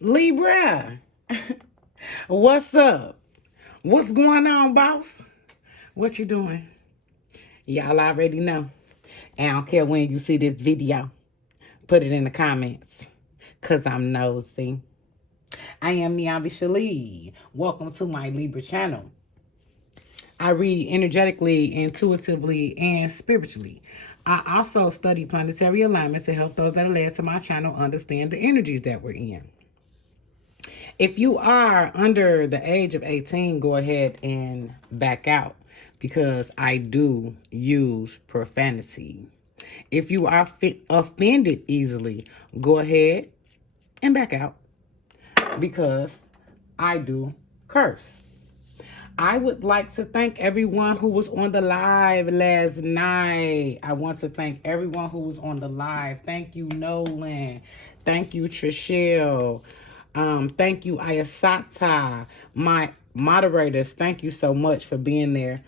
Libra, what's up? What's going on, boss? What you doing? Y'all already know. And I don't care when you see this video. Put it in the comments. Cause I'm nosy. I am NiambiShele. Welcome to my Libra channel. I read energetically, intuitively, and spiritually. I also study planetary alignments to help those that are led to my channel understand the energies that we're in. If you are under the age of 18, go ahead and back out because I do use profanity. If you are offended easily, go ahead and back out because I do curse. I would like to thank everyone who was on the live last night. I want to thank everyone who was on the live. Thank you, Nolan. Thank you, Trishelle. Thank you, Ayasata. My moderators, thank you so much for being there.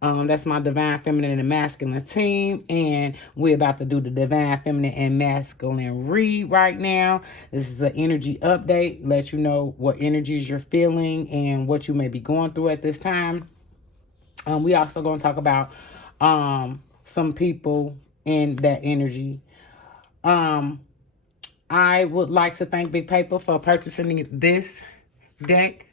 That's my Divine Feminine and Masculine team. And we're about to do the Divine Feminine and Masculine read right now. This is an energy update. Let you know what energies you're feeling and what you may be going through at this time. We also going to talk about some people in that energy. I would like to thank Big Paper for purchasing this deck.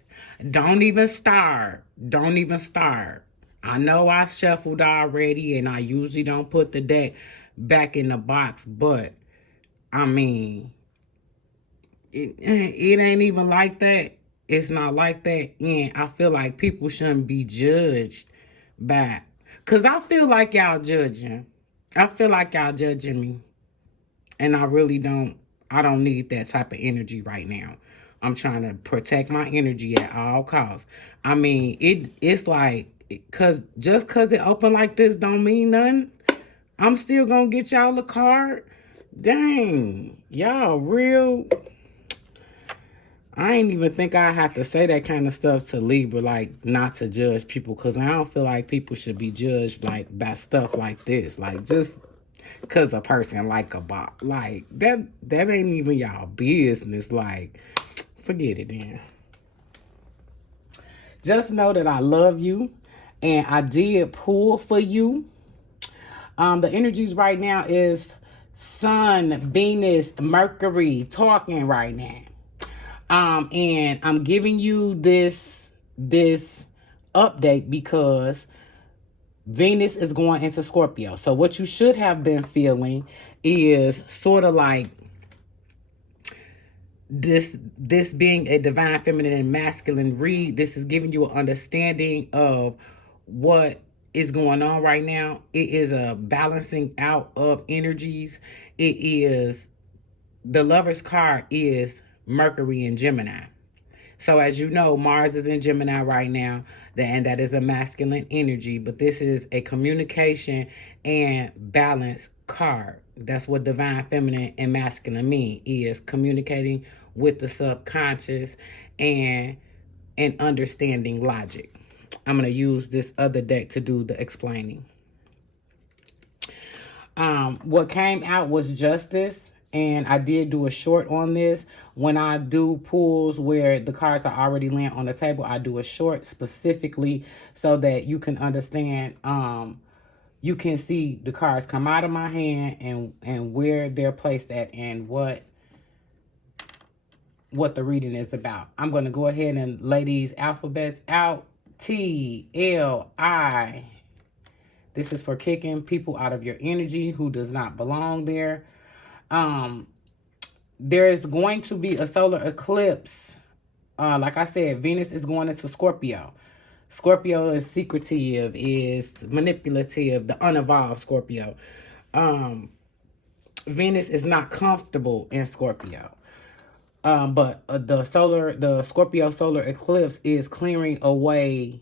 Don't even start. Don't even start. I know I shuffled already and I usually don't put the deck back in the box, but I mean, it ain't even like that. It's not like that. And I feel like people shouldn't be judged by, because I feel like y'all judging. I feel like y'all judging me. And I don't need that type of energy right now. I'm trying to protect my energy at all costs. I mean, it's like, just cause it open like this don't mean nothing. I'm still gonna get y'all a card. Dang, y'all real. I ain't even think I have to say that kind of stuff to Libra, like not to judge people, because I don't feel like people should be judged like by stuff like this. Like just because a person like a bot, like that ain't even y'all business. Like, forget it then. Just know that I love you and I did pull for you. The energies right now is Sun, Venus, Mercury talking right now. And I'm giving you this update because Venus is going into Scorpio. So what you should have been feeling is sort of like this being a divine feminine and masculine read. This is giving you an understanding of what is going on right now. It is a balancing out of energies. It is, the Lover's card is Mercury and Gemini. So as you know, Mars is in Gemini right now, and that is a masculine energy, but this is a communication and balance card. That's what divine feminine and masculine mean, is communicating with the subconscious and understanding logic. I'm going to use this other deck to do the explaining. What came out was Justice, and I did do a short on this. When I do pulls where the cards are already laying on the table, I do a short specifically so that you can understand, you can see the cards come out of my hand and where they're placed at and what the reading is about. I'm going to go ahead and lay these alphabets out. T, L, I. This is for kicking people out of your energy who does not belong there. There is going to be a solar eclipse. Like I said, Venus is going into Scorpio. Scorpio is secretive, is manipulative, the unevolved Scorpio. Venus is not comfortable in Scorpio. But the Scorpio solar eclipse is clearing away,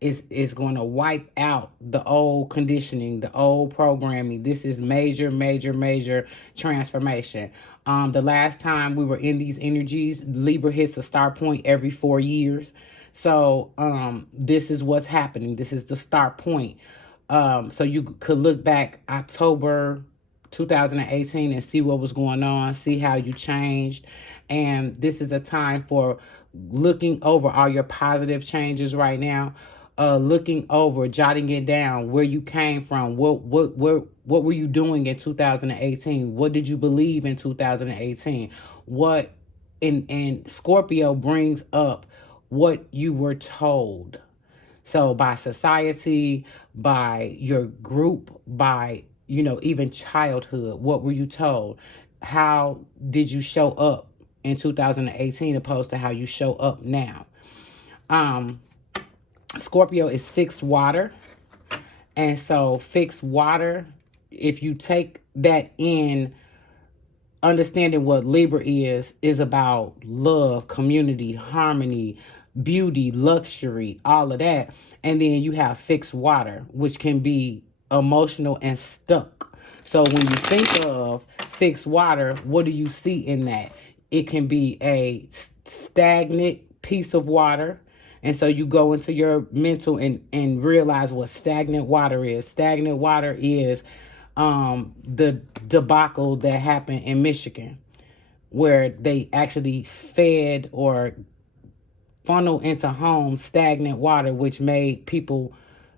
is going to wipe out the old conditioning, the old programming. This is major, major, major transformation. The last time we were in these energies, Libra hits a start point every 4 years. So this is what's happening. This is the start point. So you could look back October 2018 and see what was going on, see how you changed. And this is a time for looking over all your positive changes right now. Looking over, jotting it down, where you came from, what were you doing in 2018? What did you believe in 2018? What and Scorpio brings up what you were told. So by society, by your group, by, even childhood, what were you told? How did you show up in 2018 opposed to how you show up now? Scorpio is fixed water. And so fixed water, if you take that in, understanding what Libra is about love, community, harmony, beauty, luxury, all of that. And then you have fixed water, which can be emotional and stuck. So when you think of fixed water, what do you see in that? It can be a stagnant piece of water. And so you go into your mental and realize what stagnant water is. Stagnant water is the debacle that happened in Michigan, where they actually fed or funneled into homes stagnant water, which made people,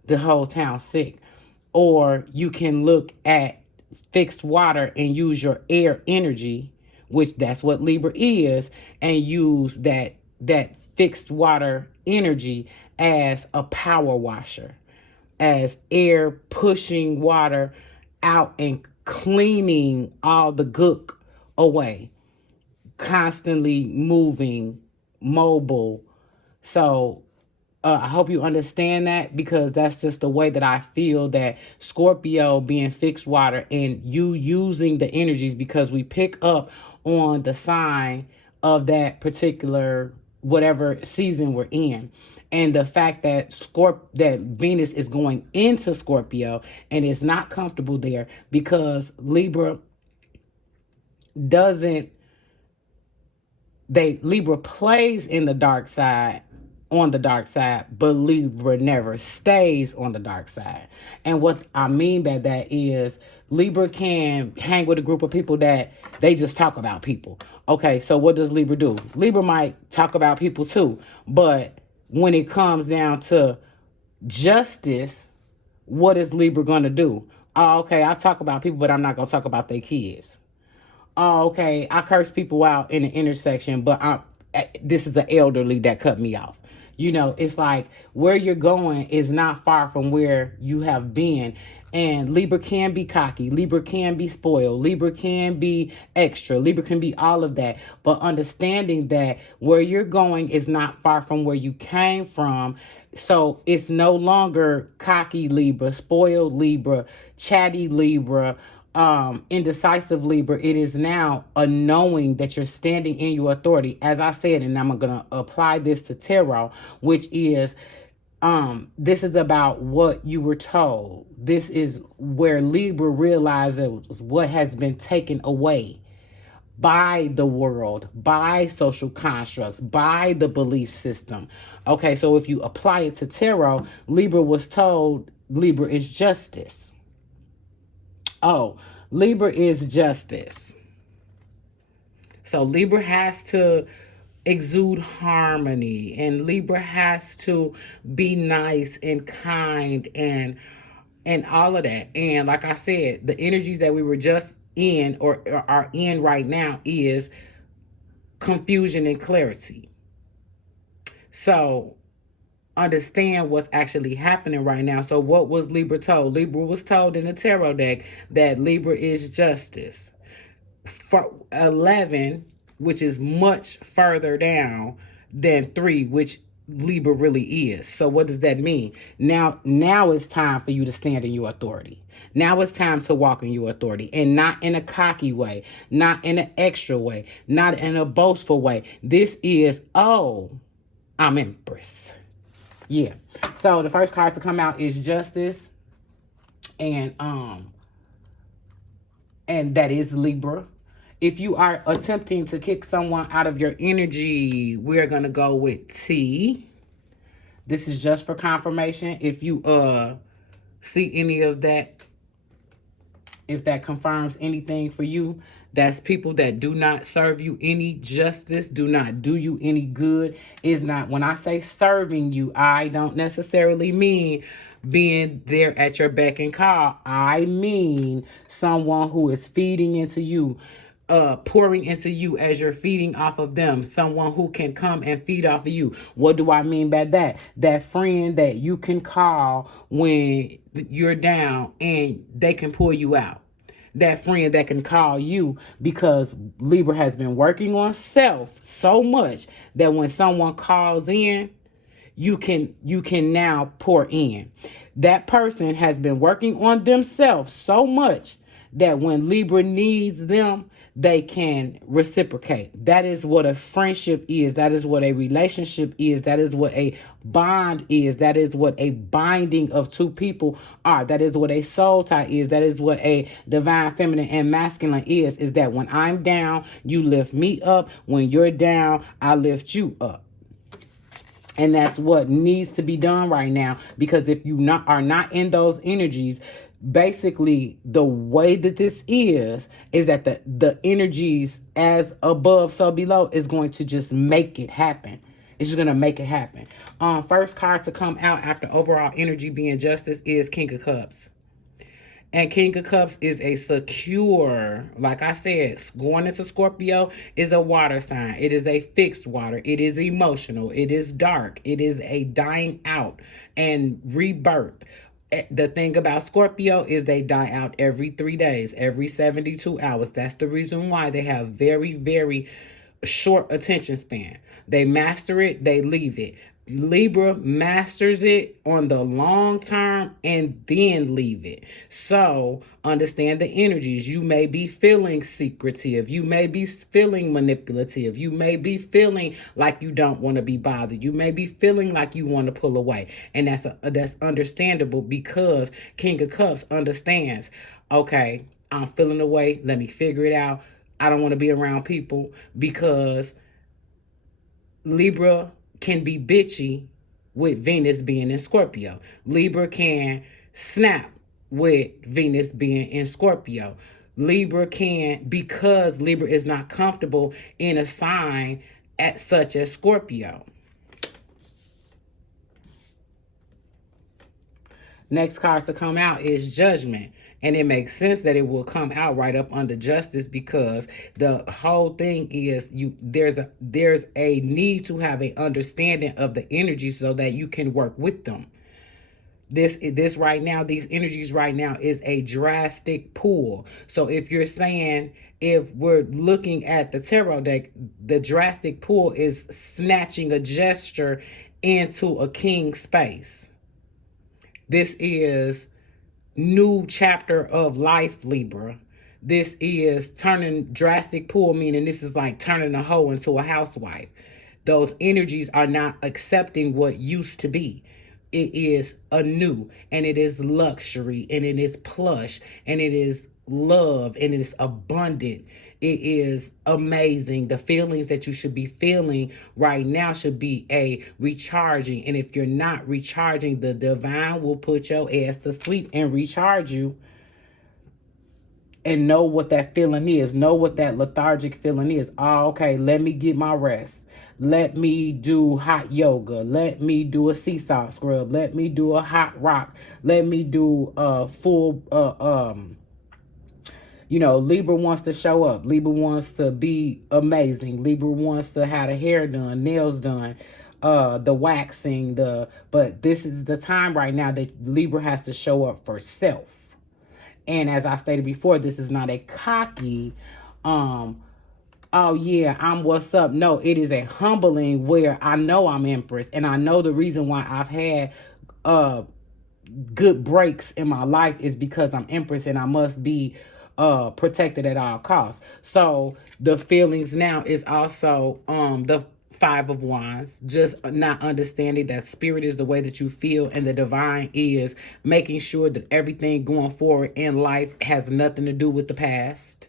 the whole town, sick. Or you can look at fixed water and use your air energy, which that's what Libra is, and use that fixed water energy as a power washer, as air pushing water out and cleaning all the gook away, constantly moving, mobile. So I hope you understand that, because that's just the way that I feel that Scorpio being fixed water and you using the energies, because we pick up on the sign of that particular whatever season we're in. And the fact that that Venus is going into Scorpio and is not comfortable there, because Libra Libra plays in the dark side, on the dark side, but Libra never stays on the dark side. And what I mean by that is Libra can hang with a group of people that they just talk about people. Okay, so what does Libra do? Libra might talk about people too, but when it comes down to justice, what is Libra going to do? Oh, okay, I talk about people, but I'm not going to talk about their kids. Oh, okay, I curse people out in the intersection, but this is an elderly that cut me off. It's like where you're going is not far from where you have been. And Libra can be cocky. Libra can be spoiled. Libra can be extra. Libra can be all of that. But understanding that where you're going is not far from where you came from. So it's no longer cocky Libra, spoiled Libra, chatty Libra, indecisive Libra. It is now a knowing that you're standing in your authority. As I said, and I'm going to apply this to tarot, which is this is about what you were told. This is where Libra realizes what has been taken away by the world, by social constructs, by the belief system. Okay, so if you apply it to tarot, Libra was told Libra is justice. Oh, Libra is justice. So Libra has to exude harmony, and Libra has to be nice and kind and all of that. And like I said, the energies that we were just in or are in right now is confusion and clarity. So understand what's actually happening right now. So what was Libra told? Libra was told in the tarot deck that Libra is justice. For 11, which is much further down than 3, which Libra really is. So what does that mean? Now it's time for you to stand in your authority. Now it's time to walk in your authority, and not in a cocky way, not in an extra way, not in a boastful way. This is, oh, I'm Empress. Yeah. So the first card to come out is Justice, and that is Libra. If you are attempting to kick someone out of your energy, we're going to go with T. This is just for confirmation. If you see any of that If that confirms anything for you, that's people that do not serve you any justice, do not do you any good. Is not, when I say serving you, I don't necessarily mean being there at your beck and call. I mean someone who is feeding into you, pouring into you as you're feeding off of them. Someone who can come and feed off of you. What do I mean by that? That friend that you can call when you're down and they can pull you out. That friend that can call you, because Libra has been working on self so much that when someone calls in, you can now pour in. That person has been working on themselves so much that when Libra needs them, they can reciprocate. That is what a friendship is. That is what a relationship is. That is what a bond is. That is what a binding of two people are. That is what a soul tie is. That is what a divine feminine and masculine is that when I'm down, you lift me up. When you're down, I lift you up. And that's what needs to be done right now, because if you are not in those energies, basically the way that this is that the energies as above so below is going to just make it happen. It's just going to make it happen. First card to come out after overall energy being justice is King of Cups. And King of Cups is a secure, like I said, going into Scorpio is a water sign. It is a fixed water. It is emotional. It is dark. It is a dying out and rebirth. The thing about Scorpio is they die out every 3 days, every 72 hours. That's the reason why they have very, very short attention span. They master it, they leave it. Libra masters it on the long term and then leave it. So understand the energies. You may be feeling secretive. You may be feeling manipulative. You may be feeling like you don't want to be bothered. You may be feeling like you want to pull away. And that's understandable, because King of Cups understands, okay, I'm feeling away. Let me figure it out. I don't want to be around people, because Libra can be bitchy with Venus being in Scorpio. Libra can snap with Venus being in Scorpio. Libra can, because Libra is not comfortable in a sign such as Scorpio. Next card to come out is Judgment. And it makes sense that it will come out right up under Justice, because the whole thing is there's a need to have a understanding of the energy so that you can work with them. This right now, these energies right now is a drastic pull. So if you're saying, if we're looking at the tarot deck, the drastic pull is snatching a gesture into a king space. This is new chapter of life, Libra. This is turning drastic pull, meaning this is like turning a hoe into a housewife. Those energies are not accepting what used to be. It is anew, and it is luxury, and it is plush, and it is love, and it is abundant. It is amazing. The feelings that you should be feeling right now should be a recharging. And if you're not recharging, the divine will put your ass to sleep and recharge you. And know what that feeling is. Know what that lethargic feeling is. Oh, okay, let me get my rest. Let me do hot yoga. Let me do a sea salt scrub. Let me do a hot rock. Let me do a full Libra wants to show up. Libra wants to be amazing. Libra wants to have the hair done, nails done, the waxing, but this is the time right now that Libra has to show up for self. And as I stated before, this is not a cocky, oh yeah, I'm what's up. No, it is a humbling where I know I'm Empress, and I know the reason why I've had good breaks in my life is because I'm Empress, and I must be protected at all costs. So the feelings now is also the Five of Wands, just not understanding that spirit is the way that you feel, and the divine is making sure that everything going forward in life has nothing to do with the past.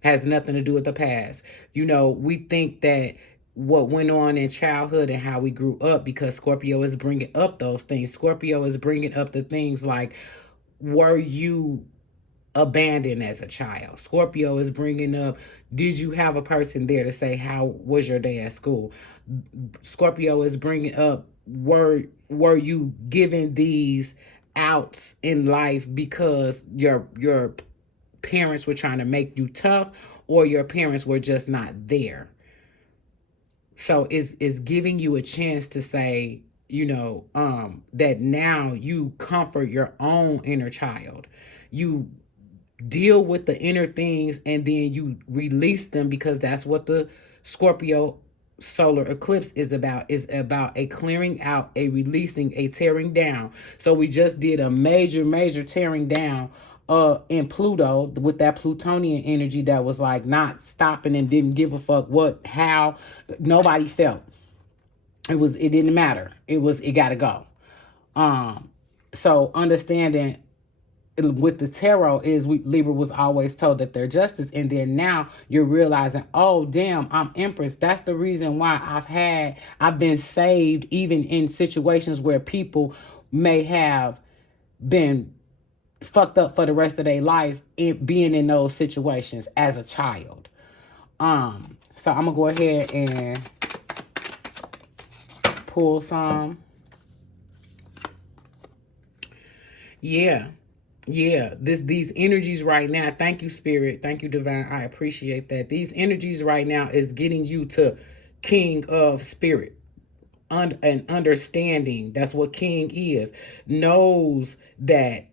Has nothing to do with the past. We think that what went on in childhood and how we grew up, because Scorpio is bringing up those things. Scorpio is bringing up the things like, were you abandoned as a child. Scorpio is bringing up, did you have a person there to say, how was your day at school? Scorpio is bringing up, were you given these outs in life because your parents were trying to make you tough, or your parents were just not there? So it's giving you a chance to say, that now you comfort your own inner child. You deal with the inner things, and then you release them, because that's what the Scorpio solar eclipse is about a clearing out, a releasing, a tearing down. So we just did a major tearing down in Pluto, with that Plutonian energy that was like not stopping and didn't give a fuck how. Nobody felt it didn't matter. It gotta go. So understanding with the tarot is, Libra was always told that they're justice, and then now you're realizing, oh damn, I'm Empress. That's the reason why I've been saved, even in situations where people may have been fucked up for the rest of their life, being in those situations as a child. So I'm gonna go ahead and pull some. Yeah. These energies right now, thank you, Spirit, thank you, Divine, I appreciate that. These energies right now is getting you to King of Spirit, and understanding. That's what King is. Knows that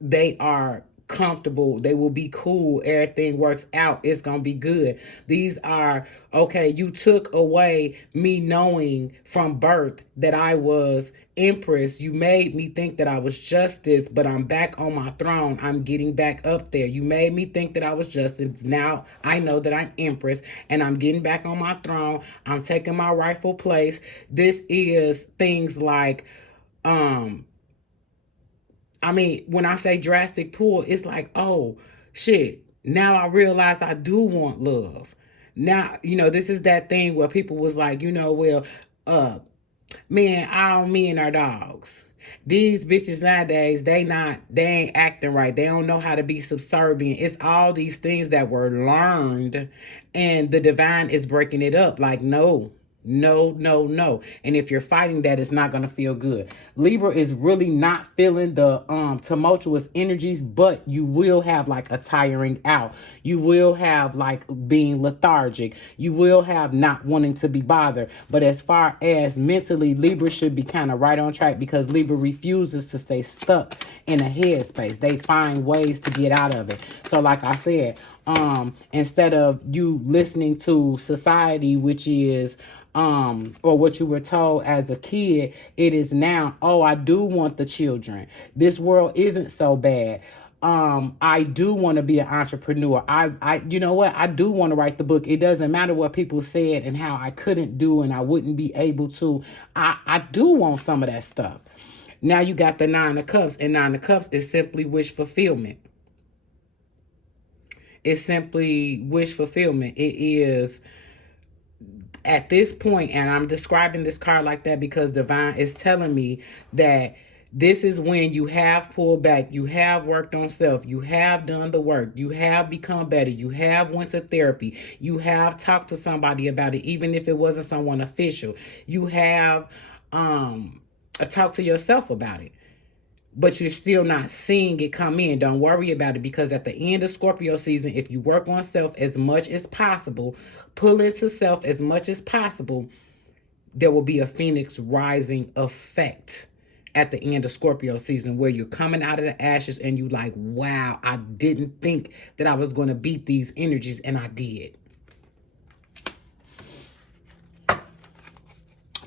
they are comfortable, they will be cool, everything works out, it's gonna be good. These are, okay, you took away me knowing from birth that I was Empress. You made me think that I was Justice, but I'm back on my throne. I'm getting back up there. You made me think that I was Justice. Now I know that I'm Empress, and I'm getting back on my throne. I'm taking my rightful place. This is things like, when I say drastic pull, it's like, oh shit, now I realize I do want love. Now, this is that thing where people was like, well, uh, man, all men are dogs. These bitches nowadays, they ain't acting right. They don't know how to be subservient. It's all these things that were learned, and the divine is breaking it up. Like, no, no, no, no. And if you're fighting that, it's not going to feel good. Libra is really not feeling the tumultuous energies, but you will have like a tiring out. You will have like being lethargic. You will have not wanting to be bothered. But as far as mentally, Libra should be kind of right on track, because Libra refuses to stay stuck in a headspace. They find ways to get out of it. So like I said, instead of you listening to society, which is or what you were told as a kid, it is now, oh, I do want the children. This world isn't so bad. I do want to be an entrepreneur. I you know what? I do want to write the book. It doesn't matter what people said and how I couldn't do and I wouldn't be able to. I do want some of that stuff. Now you got the Nine of Cups, and Nine of Cups is simply wish fulfillment. It's simply wish fulfillment. It is at this point, and I'm describing this card like that because Divine is telling me that this is when you have pulled back, you have worked on self, you have done the work, you have become better, you have went to therapy, you have talked to somebody about it, even if it wasn't someone official. You have talked to yourself about it, but you're still not seeing it come in. Don't worry about it, because at the end of Scorpio season, if you work on self as much as possible, pull into self as much as possible, there will be a phoenix rising effect at the end of Scorpio season, where you're coming out of the ashes and you like, wow, I didn't think that I was going to beat these energies, and I did.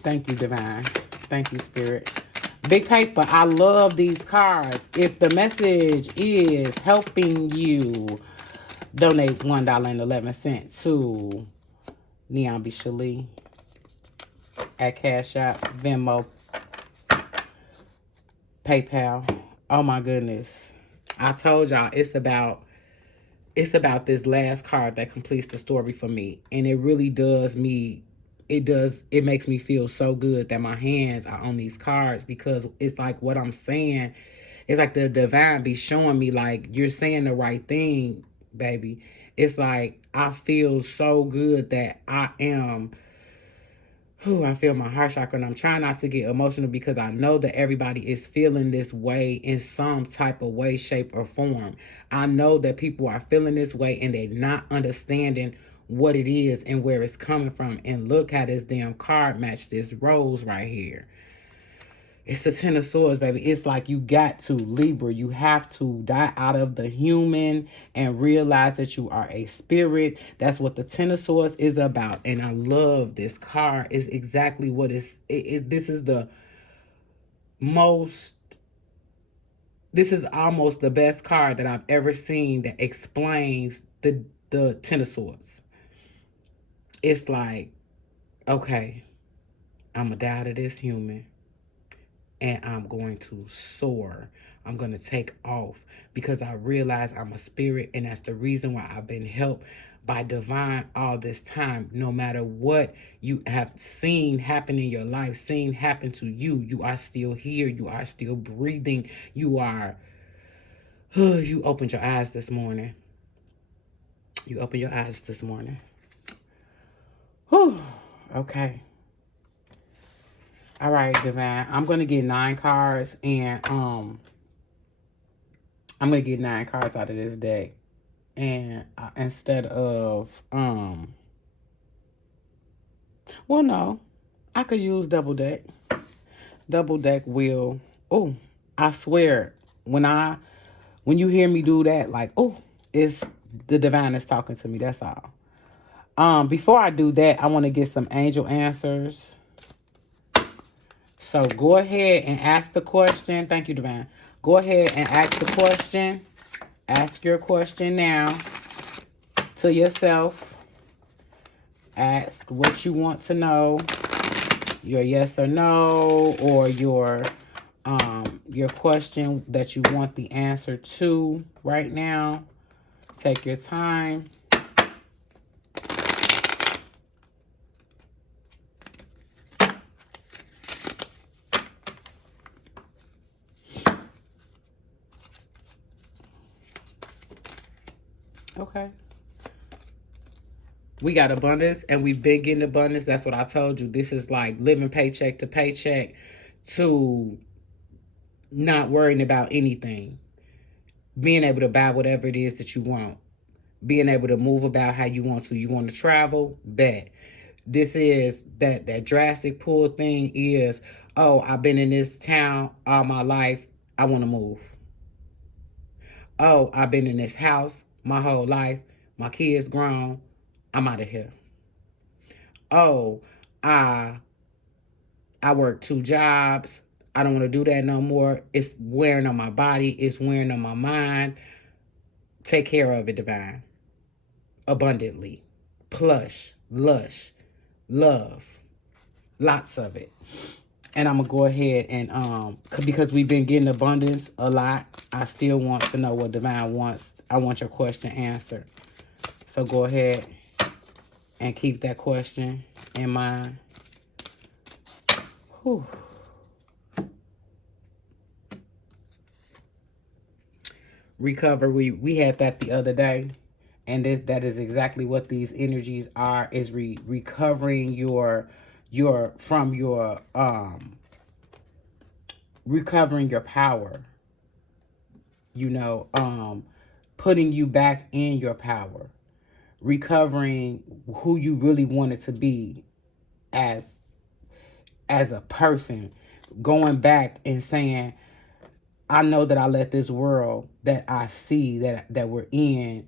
Thank you, Divine. Thank you, Spirit. Big paper, I love these cards. If the message is helping you, donate $1.11 to NiambiShele at Cash App, Venmo, PayPal. Oh my goodness. I told y'all it's about this last card that completes the story for me. And it really does it makes me feel so good that my hands are on these cards, because it's like what I'm saying It's like the divine be showing me, like, you're saying the right thing, baby. It's like I feel so good that I am. I feel my heart chakra, and I'm trying not to get emotional because I know that everybody is feeling this way in some type of way, shape, or form. I know that people are feeling this way and they're not understanding what it is and where it's coming from. And look how this damn card match this rose right here. It's the Ten of Swords, baby. It's like you got to, Libra, you have to die out of the human and realize that you are a spirit. That's what the Ten of Swords is about. And I love this card. It's exactly what this is the most, this is almost the best card that I've ever seen that explains the Ten of Swords. It's like, okay, I'm going to die out of this human. And I'm going to soar. I'm going to take off because I realize I'm a spirit, and that's the reason why I've been helped by divine all this time. No matter what you have seen happen in your life, seen happen to you, you are still here. You are still breathing. You are, you opened your eyes this morning. You opened your eyes this morning. Whew. Okay. All right, divine. I'm going to get 9 cards, and I'm going to get 9 cards out of this deck. And instead of, well, no, I could use double deck. Double deck will, oh, I swear, when you hear me do that, like, oh, it's the divine is talking to me. That's all. Before I do that, I want to get some angel answers. So go ahead and ask the question. Thank you, divine. Go ahead and ask the question. Ask your question now to yourself. Ask what you want to know, your yes or no, or your question that you want the answer to right now. Take your time. Okay. We got abundance, and we've been getting abundance. That's what I told you. This is like living paycheck to paycheck to not worrying about anything. Being able to buy whatever it is that you want. Being able to move about how you want to. You want to travel? Bet. This is that drastic pull thing is, oh, I've been in this town all my life. I want to move. Oh, I've been in this house my whole life. My kids grown. I'm out of here. Oh, I work 2 jobs. I don't want to do that no more. It's wearing on my body. It's wearing on my mind. Take care of it, divine. Abundantly. Plush. Lush. Love. Lots of it. And I'm going to go ahead and, because we've been getting abundance a lot, I still want to know what divine wants. I want your question answered. So go ahead and keep that question in mind. Whew. Recover. We had that the other day. And that is exactly what these energies are, is recovering recovering your power, putting you back in your power, recovering who you really wanted to be as a person, going back and saying, I know that I let this world that I see that we're in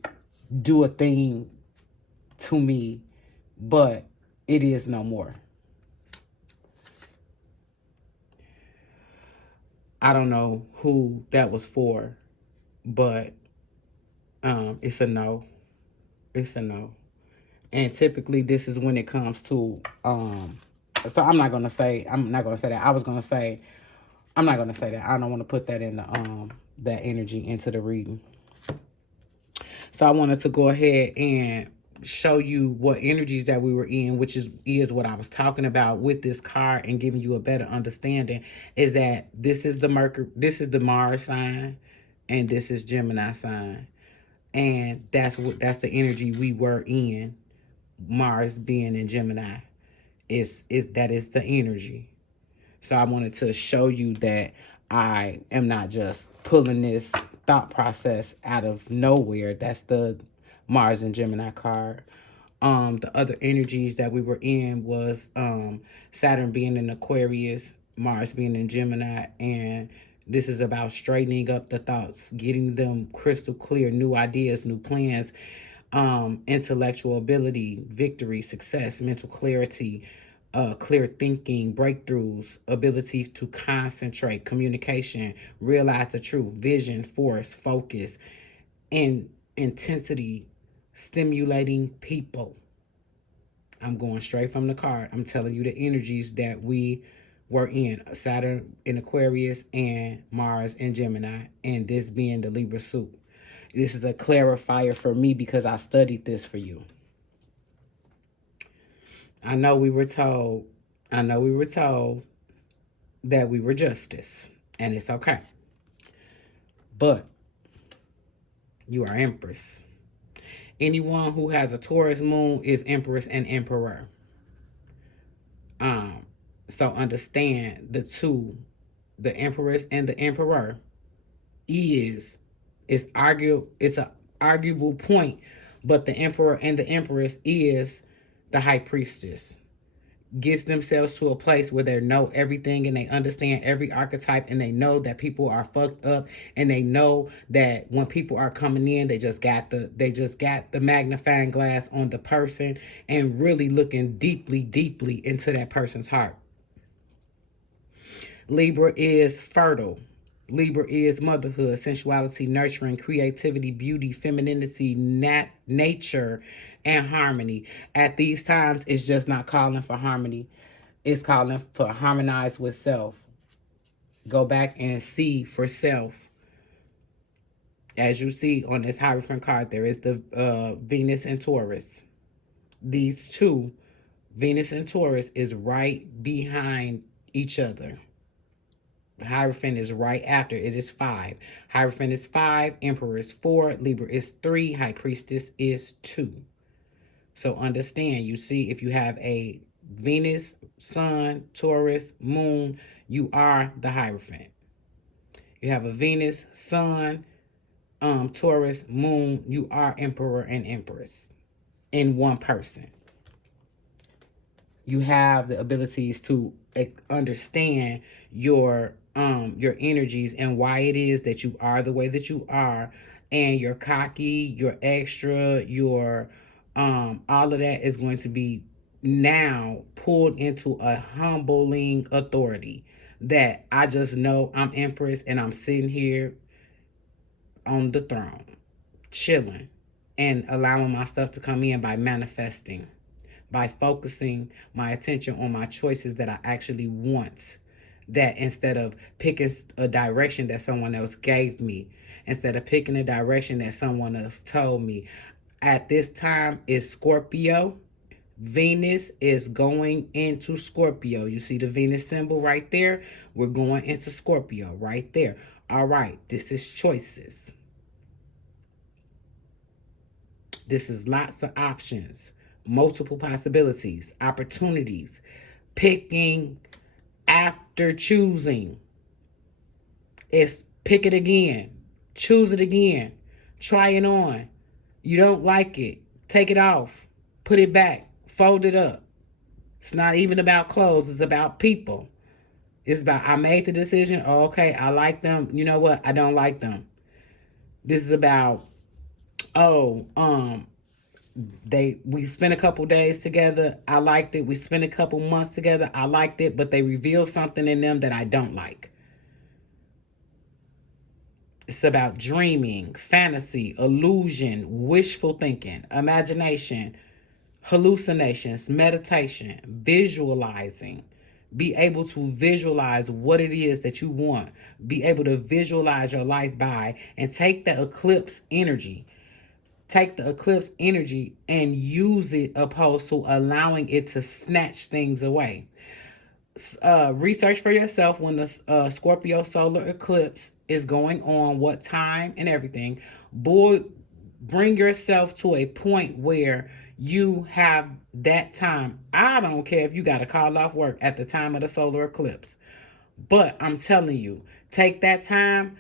do a thing to me, but it is no more. I don't know who that was for, but it's a no. It's a no. And typically this is when it comes to so I'm not gonna say that. I'm not gonna say that. I don't want to put that in the that energy into the reading. So I wanted to go ahead and show you what energies that we were in, which is what I was talking about with this card and giving you a better understanding, is that this is the Mars sign, and this is Gemini sign, and that's the energy we were in. Mars being in Gemini is the energy. So I wanted to show you that I am not just pulling this thought process out of nowhere. That's the Mars and Gemini card. The other energies that we were in was Saturn being in Aquarius, Mars being in Gemini, and this is about straightening up the thoughts, getting them crystal clear, new ideas, new plans, intellectual ability, victory, success, mental clarity, clear thinking, breakthroughs, ability to concentrate, communication, realize the truth, vision, force, focus, and intensity, stimulating people. I'm going straight from the card. I'm telling you the energies that we were in. Saturn in Aquarius and Mars in Gemini, and this being the Libra suit. This is a clarifier for me because I studied this for you. I know we were told that we were justice, and it's okay. But you are Empress. Anyone who has a Taurus moon is Empress and Emperor. So understand the two, the Empress and the Emperor, it's an arguable point, but the Emperor and the Empress is the High Priestess. Gets themselves to a place where they know everything and they understand every archetype, and they know that people are fucked up, and they know that when people are coming in, they just got the magnifying glass on the person and really looking deeply into that person's heart. Libra is fertile. Libra is motherhood, sensuality, nurturing, creativity, beauty, femininity, nature, and harmony. At these times, it's just not calling for harmony. It's calling for harmonize with self. Go back and see for self. As you see on this Hierophant card, there is the Venus and Taurus. These two, Venus and Taurus, is right behind each other. Hierophant is right after. It is 5. Hierophant is 5. Emperor is 4. Libra is 3. High Priestess is 2. So understand, you see, if you have a Venus, Sun, Taurus, Moon, you are the Hierophant. You have a Venus, Sun, Taurus, Moon, you are Emperor and Empress in one person. You have the abilities to understand your energies and why it is that you are the way that you are, and you're cocky, you're extra, your all of that is going to be now pulled into a humbling authority that I just know I'm Empress and I'm sitting here on the throne chilling and allowing myself to come in by manifesting, by focusing my attention on my choices that I actually want. That instead of picking a direction that someone else gave me, instead of picking a direction that someone else told me. At this time is Scorpio. Venus is going into Scorpio. You see the Venus symbol right there? We're going into Scorpio right there. All right, this is choices. This is lots of options, multiple possibilities, opportunities, picking after choosing. It's pick it again, choose it again, try it on. You don't like it, take it off, put it back, fold it up. It's not even about clothes, it's about people. It's about, I made the decision, oh, okay, I like them. You know what? I don't like them. This is about, oh, we spent a couple days together, I liked it. We spent a couple months together, I liked it, but they revealed something in them that I don't like. It's about dreaming, fantasy, illusion, wishful thinking, imagination, hallucinations, meditation, visualizing. Be able to visualize what it is that you want. Be able to visualize your life by, and take the eclipse energy. take the eclipse energy and use it opposed to allowing it to snatch things away. Research for yourself when the Scorpio solar eclipse is going on, what time and everything. Boy, bring yourself to a point where you have that time. I don't care if you got to call off work at the time of the solar eclipse, but I'm telling you, take that time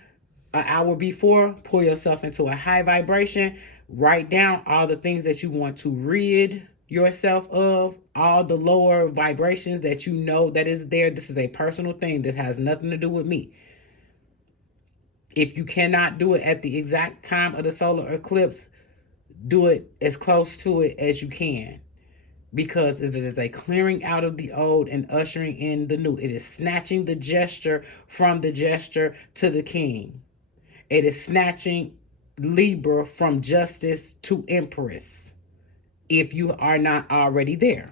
an hour before, pull yourself into a high vibration, write down all the things that you want to rid yourself of, all the lower vibrations that you know that is there. This is a personal thing. This has nothing to do with me. If you cannot do it at the exact time of the solar eclipse, do it as close to it as you can, because it is a clearing out of the old and ushering in the new. It is snatching the gesture from the gesture to the king. It is snatching Libra from justice to Empress, if you are not already there.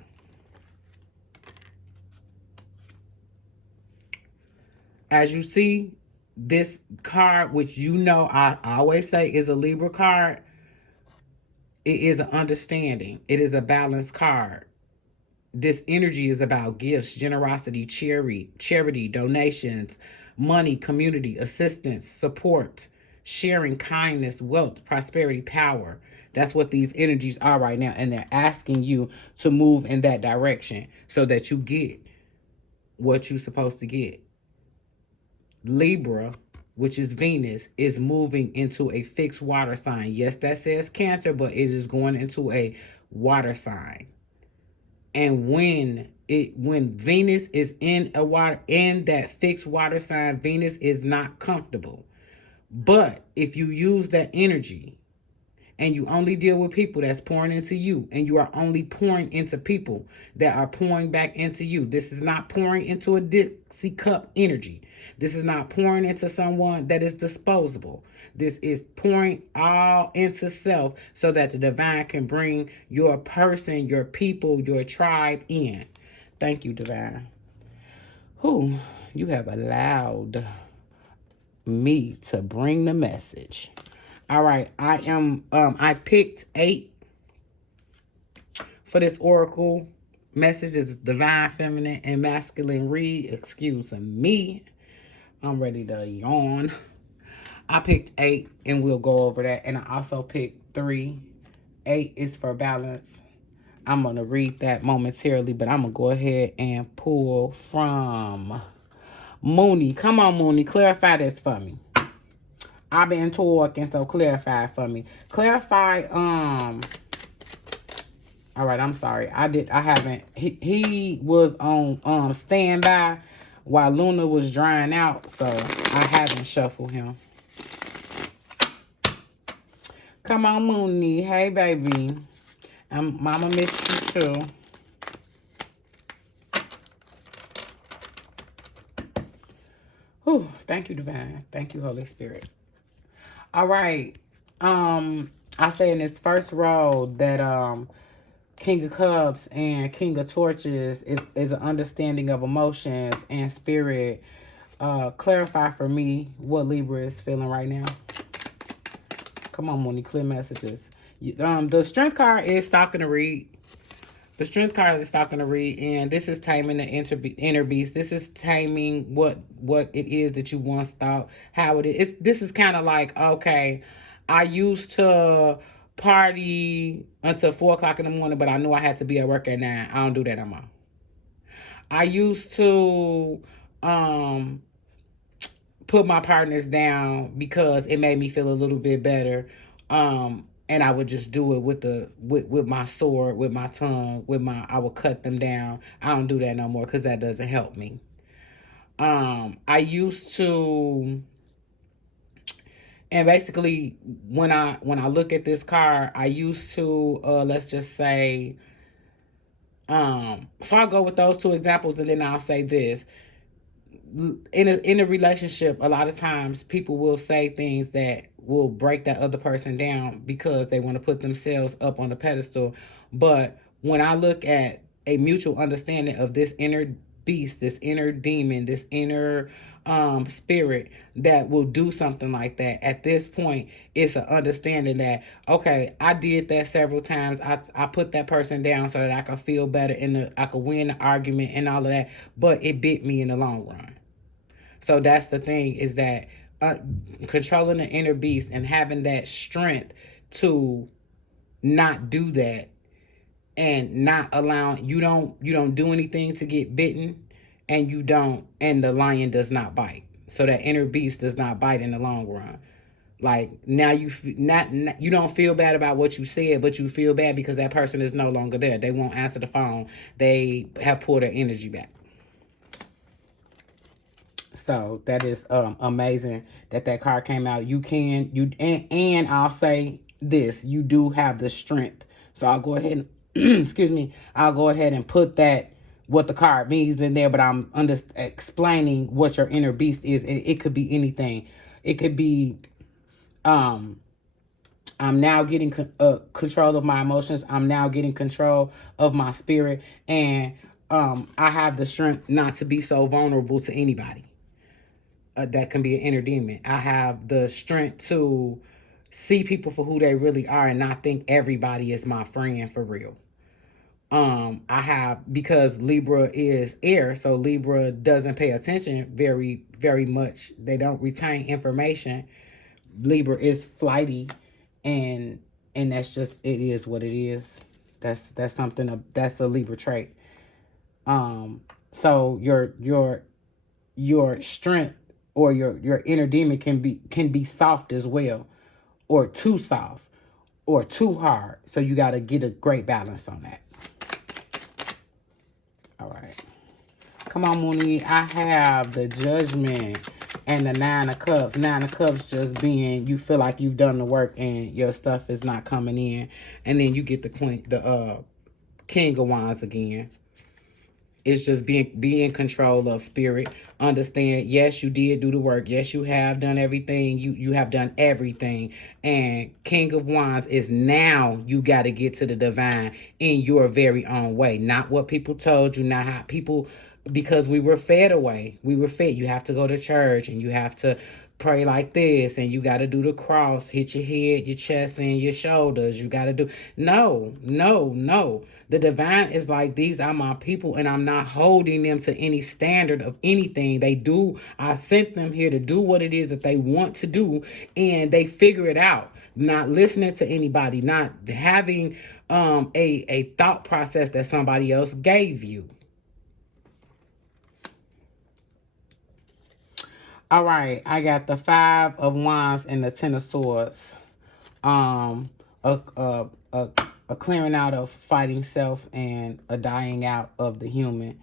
As you see, this card, which you know I always say is a Libra card, it is an understanding. It is a balanced card. This energy is about gifts, generosity, charity, donations, money, community, assistance, support, sharing, kindness, wealth, prosperity, power. That's what these energies are right now. And they're asking you to move in that direction so that you get what you're supposed to get. Libra, which is Venus, is moving into a fixed water sign. Yes, that says Cancer, but it is going into a water sign. And when Venus is in that fixed water sign, Venus is not comfortable. But if you use that energy and you only deal with people that's pouring into you, and you are only pouring into people that are pouring back into you, this is not pouring into a Dixie cup energy. This is not pouring into someone that is disposable. This is pouring all into self so that the divine can bring your person, your people, your tribe in. Thank you, divine. Who you have allowed me to bring the message. All right, I picked 8 for this oracle message. It's divine, feminine, and masculine read. Excuse me. I'm ready to yawn. I picked 8, and we'll go over that. And I also picked 3. 8 is for balance. I'm going to read that momentarily, but I'm going to go ahead and pull from Mooney. Come on, Mooney. Clarify this for me. I've been talking, so clarify for me. Clarify, all right, I'm sorry. I haven't. He was on standby while Luna was drying out, so I haven't shuffled him. Come on, Mooney. Hey, baby. Mama missed you, too. Whew, thank you, divine. Thank you, Holy Spirit. All right. I say in this first row that King of Cups and King of Torches is an understanding of emotions and spirit. Clarify for me what Libra is feeling right now. Come on, Mooney, clear messages. The Strength card is stalking to read. The Strength card is stalking to read, and this is taming the inner beast. This is taming what it is that you once thought, how it is. This is kind of like, okay, I used to party until 4 o'clock in the morning, but I knew I had to be at work at 9. I don't do that no more. I used to put my partners down because it made me feel a little bit better. And I would just do it with my sword, with my tongue, I would cut them down. I don't do that no more because that doesn't help me. I used to, and basically when I look at this card, I used to let's just say, so I'll go with those 2 examples, and then I'll say this. In a relationship, a lot of times people will say things that will break that other person down because they want to put themselves up on the pedestal. But when I look at a mutual understanding of this inner beast, this inner demon, this inner spirit that will do something like that. At this point, it's an understanding that, okay, I did that several times. I put that person down so that I could feel better and I could win the argument and all of that, but it bit me in the long run. So that's the thing, is that uh, controlling the inner beast and having that strength to not do that, and not allowing, you don't do anything to get bitten, and the lion does not bite. So that inner beast does not bite in the long run. Like, now you don't feel bad about what you said, but you feel bad because that person is no longer there. They won't answer the phone. They have pulled their energy back. So that is amazing that card came out. And I'll say this, you do have the strength. So I'll go ahead and excuse me, I'll go ahead and put that, what the card means, in there, but I'm explaining what your inner beast is. It could be anything. It could be I'm now getting control of my emotions. I'm now getting control of my spirit, and I have the strength not to be so vulnerable to anybody. That can be an inner demon. I have the strength to see people for who they really are and not think everybody is my friend for real. I have, because Libra is air, so Libra doesn't pay attention very, very much. They don't retain information. Libra is flighty, and that's just, it is what it is. That's something, that's a Libra trait. So your strength, or your inner demon can be soft as well, or too soft, or too hard. So you got to get a great balance on that. All right. Come on, Mooney. I have the Judgment and the Nine of Cups. Nine of Cups just being, you feel like you've done the work and your stuff is not coming in. And then you get the King of Wands again. It's just be in control of spirit. Understand, yes, you did do the work. Yes, you have done everything. You have done everything. And King of Wands is, now you got to get to the divine in your very own way. Not what people told you, not how people, because we were fed away. We were fed. You have to go to church and you have to pray like this, and you got to do the cross, hit your head, your chest, and your shoulders. You got to do, no. The divine is like, these are my people, and I'm not holding them to any standard of anything they do. I sent them here to do what it is that they want to do, and they figure it out. Not listening to anybody, not having a thought process that somebody else gave you. All right, I got the Five of Wands and the Ten of Swords. A clearing out of fighting self, and a dying out of the human,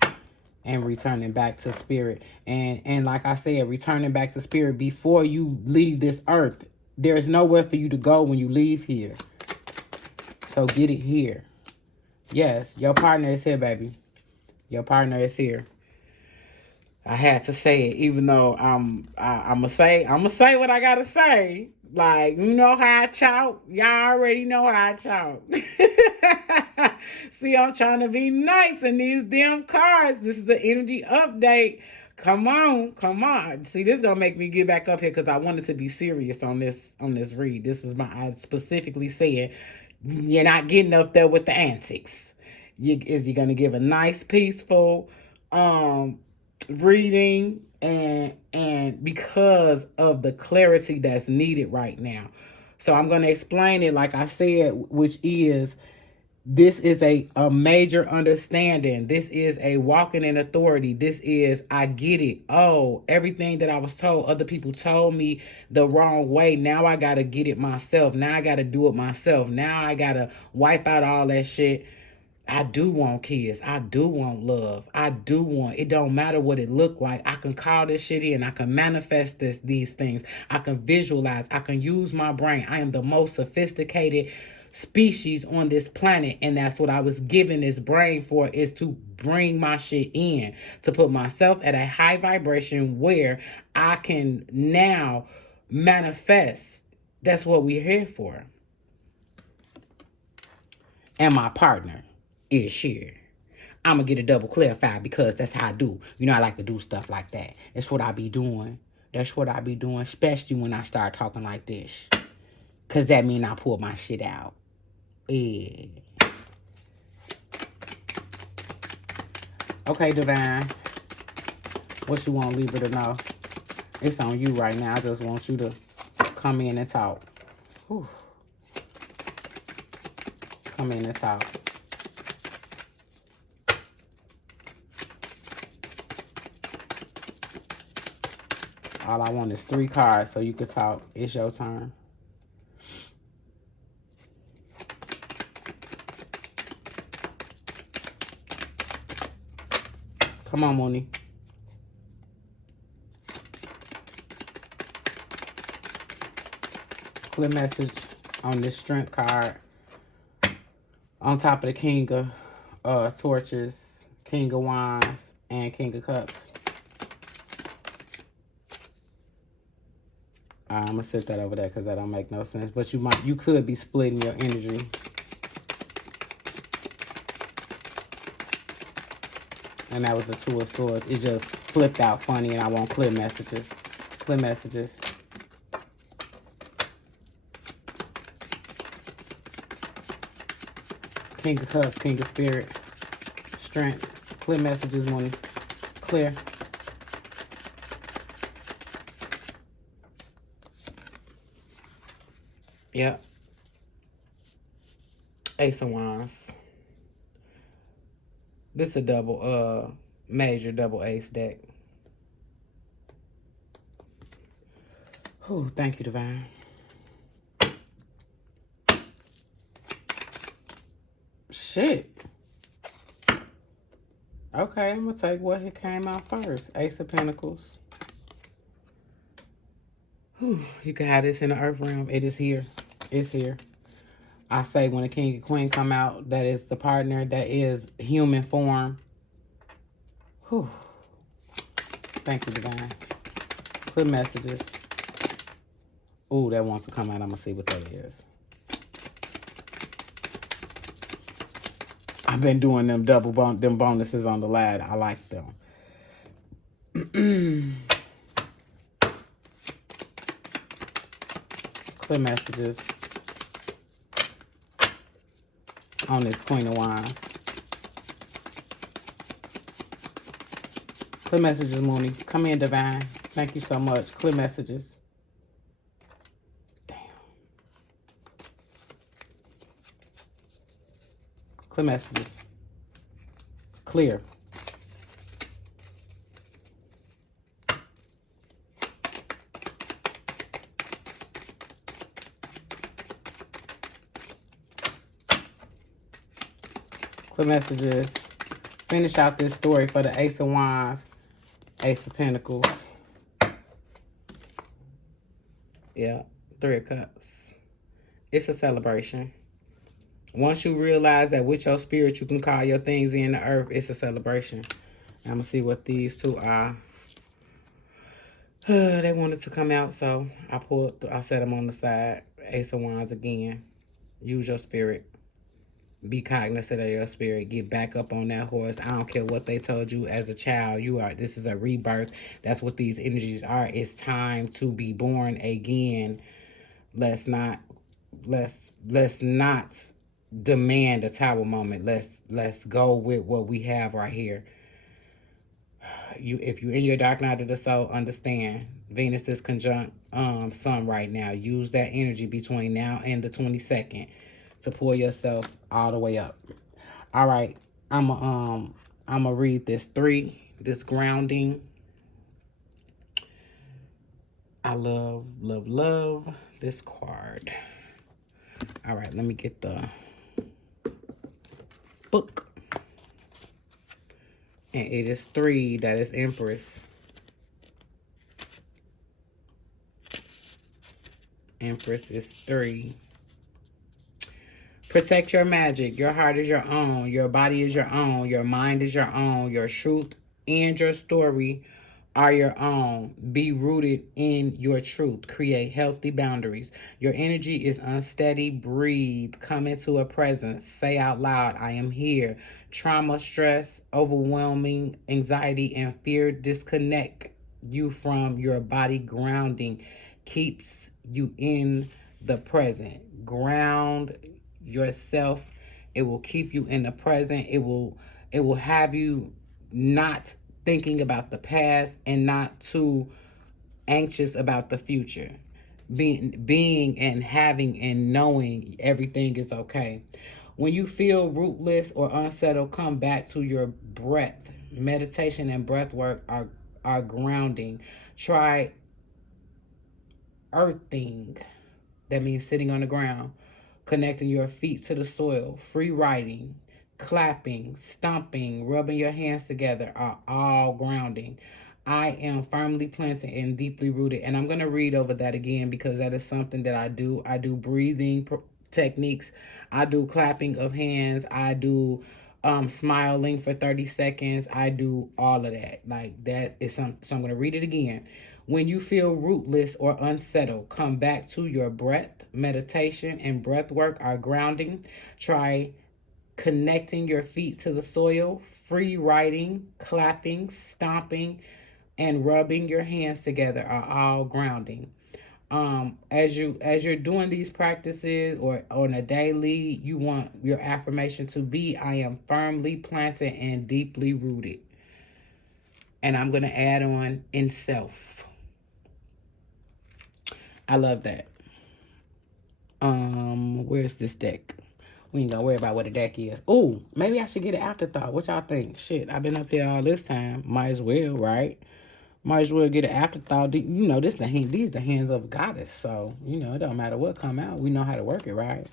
and returning back to spirit. And like I said, returning back to spirit before you leave this earth. There's nowhere for you to go when you leave here. So get it here. Yes, your partner is here, baby. Your partner is here. I had to say it, even though I'm gonna say what I gotta say. Like, you know how I talk. Y'all already know how I talk. See, I'm trying to be nice in these damn cards. This is an energy update. Come on. See, this is gonna make me get back up here because I wanted to be serious on this read. This is I specifically said, you're not getting up there with the antics. You're gonna give a nice, peaceful reading, and because of the clarity that's needed right now. So I'm going to explain it like I said, which is, this is a major understanding. This is a walking in authority. This is, I get it. Oh, everything that I was told, other people told me the wrong way. Now I got to get it myself. Now I got to do it myself. Now I got to wipe out all that shit. I do want kids. I do want love. I do want, it don't matter what it look like. I can call this shit in. I can manifest these things. I can visualize. I can use my brain. I am the most sophisticated species on this planet, and that's what I was given this brain for, is to bring my shit in, to put myself at a high vibration where I can now manifest. That's what we're here for. And my partner is here. I'm going to get it double clarified because that's how I do. You know, I like to do stuff like that. That's what I be doing. That's what I be doing, especially when I start talking like this. Because that mean I pull my shit out. Yeah. Okay, Divine. What you want Libra to know? It's on you right now. I just want you to come in and talk. Whew. Come in and talk. All I want is 3 cards so you can talk. It's your turn. Come on, Mooney. Clear message on this strength card. On top of the King of Torches, King of Wands, and King of Cups. I'm gonna sit that over there because that don't make no sense. But you could be splitting your energy. And that was the 2 of Swords. It just flipped out funny, and I want clear messages. Clear messages. King of Cups, King of Spirit, Strength. Clear messages, money. Clear. Yep. Ace of Wands. This is a double, major double ace deck. Oh, thank you, Divine. Shit. Okay, I'm gonna take what came out first. Ace of Pentacles. Whew, you can have this in the earth realm. It is here. It's here. I say when the King and Queen come out, that is the partner that is human form. Whew. Thank you, Divine. Clear messages. Ooh, that wants to come out. I'm gonna see what that is. I've been doing them them bonuses on the lad. I like them. Clear messages on this Queen of Wands. Clear messages, Mooney. Come in, Divine. Thank you so much. Clear messages. Damn. Clear messages. Clear. Clear messages. Finish out this story for the Ace of Wands, Ace of Pentacles. Yeah, 3 of Cups. It's a celebration. Once you realize that with your spirit, you can call your things in the earth, it's a celebration. I'm going to see what these 2 are. They wanted to come out, so I set them on the side. Ace of Wands again. Use your spirit. Be cognizant of your spirit. Get back up on that horse. I don't care what they told you as a child. This is a rebirth. That's what these energies are. It's time to be born again. Let's not demand a tower moment. Let's go with what we have right here. If you're in your dark night of the soul, understand Venus is conjunct Sun right now. Use that energy between now and the 22nd to pull yourself all the way up. All right, I'm gonna read this grounding. I love this card. All right, let me get the book. And it is 3. That is Empress. Empress is 3. Protect your magic. Your heart is your own. Your body is your own. Your mind is your own. Your truth and your story are your own. Be rooted in your truth. Create healthy boundaries. Your energy is unsteady. Breathe. Come into a presence. Say out loud, I am here. Trauma, stress, overwhelming anxiety, and fear disconnect you from your body. Grounding keeps you in the present. Ground yourself. It will keep you in the present. It will have you not thinking about the past and not too anxious about the future. Being and having and knowing everything is okay. When you feel rootless or unsettled, come back to your breath. Meditation and breath work are grounding. Try earthing. That means sitting on the ground, connecting your feet to the soil, free writing, clapping, stomping, rubbing your hands together are all grounding. I am firmly planted and deeply rooted. And I'm going to read over that again because that is something that I do. I do breathing techniques. I do clapping of hands. I do smiling for 30 seconds. I do all of that. Like that is something. So I'm going to read it again. When you feel rootless or unsettled, come back to your breath. Meditation and breath work are grounding. Try connecting your feet to the soil, free writing, clapping, stomping, and rubbing your hands together are all grounding. As you're doing these practices or on a daily, you want your affirmation to be, I am firmly planted and deeply rooted. And I'm going to add on in self. I love that. Where's this deck? We ain't gonna worry about what the deck is. Oh, maybe I should get an afterthought. What y'all think? Shit, I've been up here all this time. Might as well, right? Might as well get an afterthought. You know, these the hands of a goddess. So, you know, it don't matter what come out. We know how to work it, right?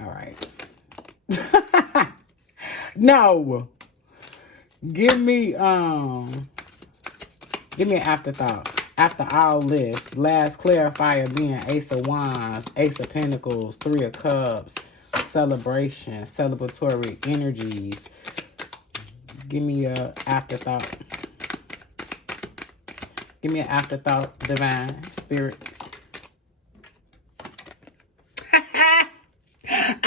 All right. No. Give me an afterthought. After all this, last clarifier being Ace of Wands, Ace of Pentacles, Three of Cups, celebration, celebratory energies. Give me a afterthought. Give me an afterthought, divine spirit.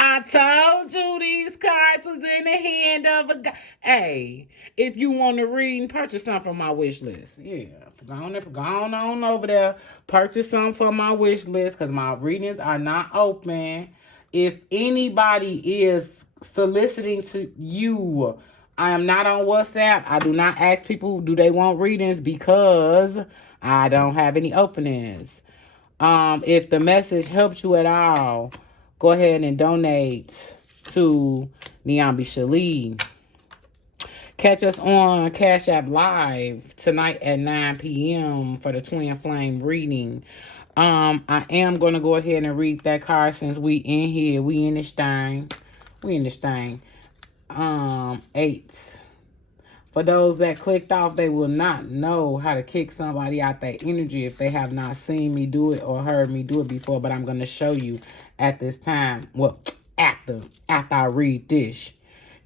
I told you these cards was in the hand of a guy. Hey, if you want to read, purchase some from my wish list. Yeah, go on over there. Purchase some from my wish list because my readings are not open. If anybody is soliciting to you, I am not on WhatsApp. I do not ask people do they want readings because I don't have any openings. If the message helps you at all, go ahead and donate to NiambiShele. Catch us on Cash App Live tonight at 9 p.m. for the Twin Flame reading. I am going to go ahead and read that card since we in here. We in this thing. 8. For those that clicked off, they will not know how to kick somebody out their energy if they have not seen me do it or heard me do it before. But I'm going to show you at this time. Well, after I read this.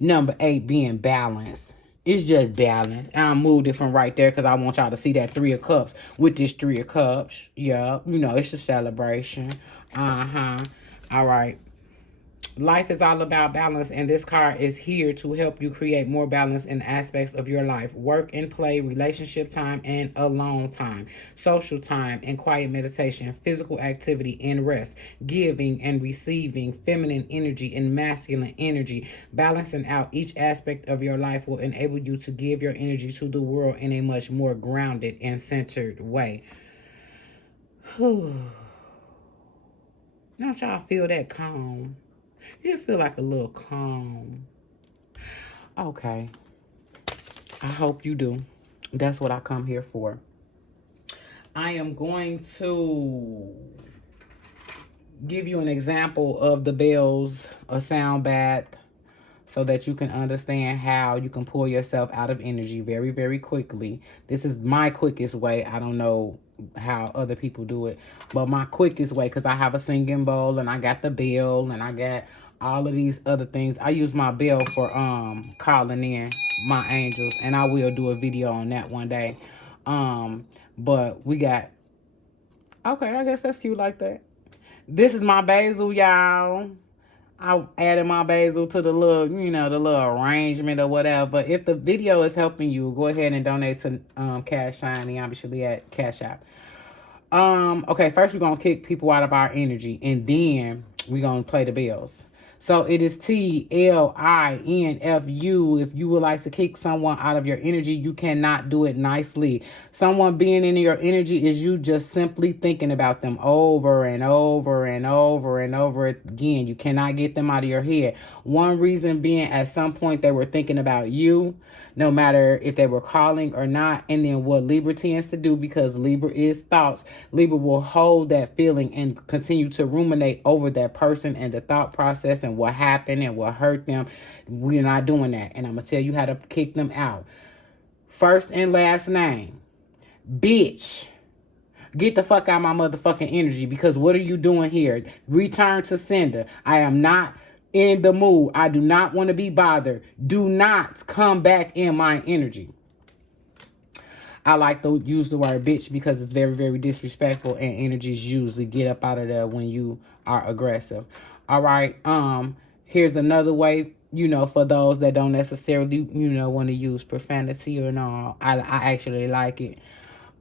Number 8 being balance. It's just balance. I moved it from right there because I want y'all to see that 3 of Cups with this 3 of Cups. Yeah, you know, it's a celebration. All right. Life is all about balance, and this card is here to help you create more balance in aspects of your life. Work and play, relationship time and alone time, social time and quiet meditation, physical activity and rest, giving and receiving, feminine energy and masculine energy. Balancing out each aspect of your life will enable you to give your energy to the world in a much more grounded and centered way. Don't y'all feel that calm? You feel like a little calm. Okay. I hope you do. That's what I come here for. I am going to give you an example of the bells, a sound bath, so that you can understand how you can pull yourself out of energy very, very quickly. This is my quickest way. I don't know how other people do it, but my quickest way, because I have a singing bowl and I got the bell and I got all of these other things. I use my bell for calling in my angels, and I will do a video on that one day. But we got, okay, I guess that's cute like that. This is my basil, y'all. I added my basil to the little, the little arrangement or whatever. If the video is helping you, go ahead and donate to Cash Shine, NiambiShele at Cash App. Okay, first we're gonna kick people out of our energy, and then we're gonna play the bells. So it is TLINFU. If you would like to kick someone out of your energy, you cannot do it nicely. Someone being in your energy is you just simply thinking about them over and over and over and over again. You cannot get them out of your head. One reason being, at some point they were thinking about you, no matter if they were calling or not. And then what Libra tends to do, because Libra is thoughts, Libra will hold that feeling and continue to ruminate over that person and the thought process and what happened and what hurt them. We're not doing that. And I'm going to tell you how to kick them out. First and last name. Bitch. Get the fuck out of my motherfucking energy, because what are you doing here? Return to sender. I am not in the mood. I do not want to be bothered. Do not come back in my energy. I like to use the word bitch because it's very, very disrespectful, and energies usually get up out of there when you are aggressive. All right. Here's another way, for those that don't necessarily, want to use profanity or no. I actually like it.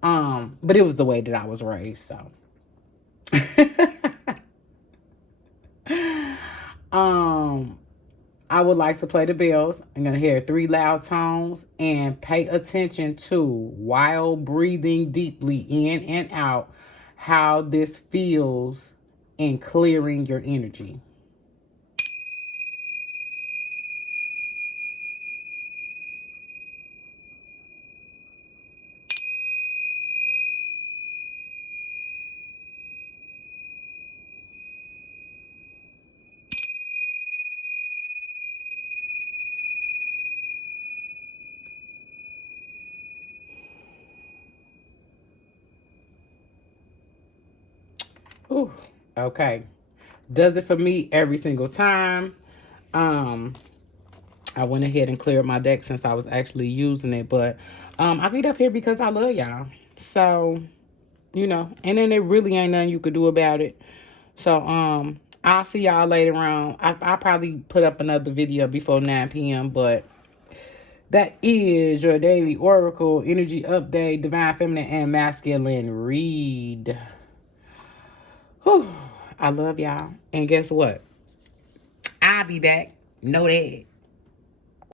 But it was the way that I was raised, so. I would like to play the bells. I'm going to hear 3 loud tones and pay attention to, while breathing deeply in and out, how this feels in clearing your energy. Ooh, okay. Does it for me every single time. I went ahead and cleared my deck since I was actually using it, but I beat up here because I love y'all. So, and then there really ain't nothing you could do about it. So, I'll see y'all later on. I'll probably put up another video before 9 p.m., but that is your daily oracle energy update, divine feminine and masculine read. Whew. I love y'all. And guess what? I'll be back. Know that.